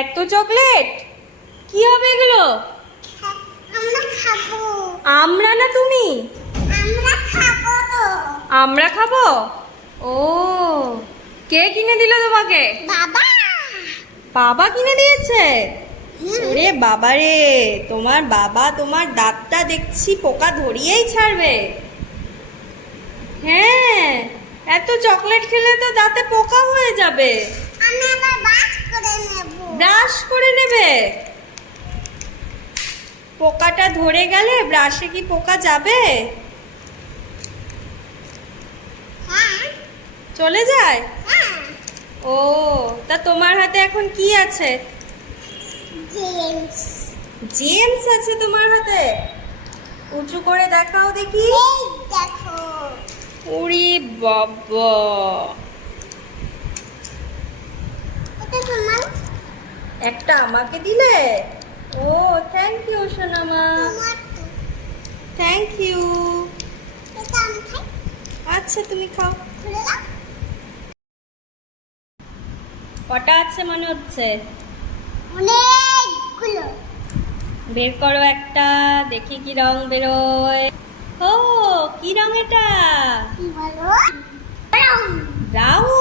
এত চকলেট কি হবে এগুলো? আমরা খাবো। আমরা না তুমি? আমরা খাবো তো। আমরা খাবো? ও, কে কিনে দিল তোমাকে? বাবা। বাবা কিনে দিয়েছে? হুম। ওরে বাবা রে, তোমার বাবা তোমার দাঁতটা দেখছি পোকা ধরিয়েই ছাড়বে। হ্যাঁ, এত চকলেট খেলে তো দাঁতে পোকা হয়ে যাবে। আমি আবার বাস করে নেব। ব্রাশ করে নেবে? পোকাটা ধরে গেলে ব্রাশে কি পোকা যাবে? হ্যাঁ। চলে যায়? হ্যাঁ। ও, তা তোমার হাতে এখন কি আছে? জেমস। জেমস আছে তোমার হাতে? উঁচু করে দেখাও দেখি। এই দেখো। ওরে বাবা, এটা তোমার। একটা আমাকে দিলে? ও, থ্যাংক ইউ সোনামা, তোমার তো। Thank you. এটা আমি খাই। আচ্ছা, তুমি খাও। খুলে দাও। কটা আছে মনে হচ্ছে? অনেকগুলো। বের করো একটা, দেখি কি রং বেরোয়। ও, কি রং এটা? কি বলো? ব্রাউন। ব্রাউন।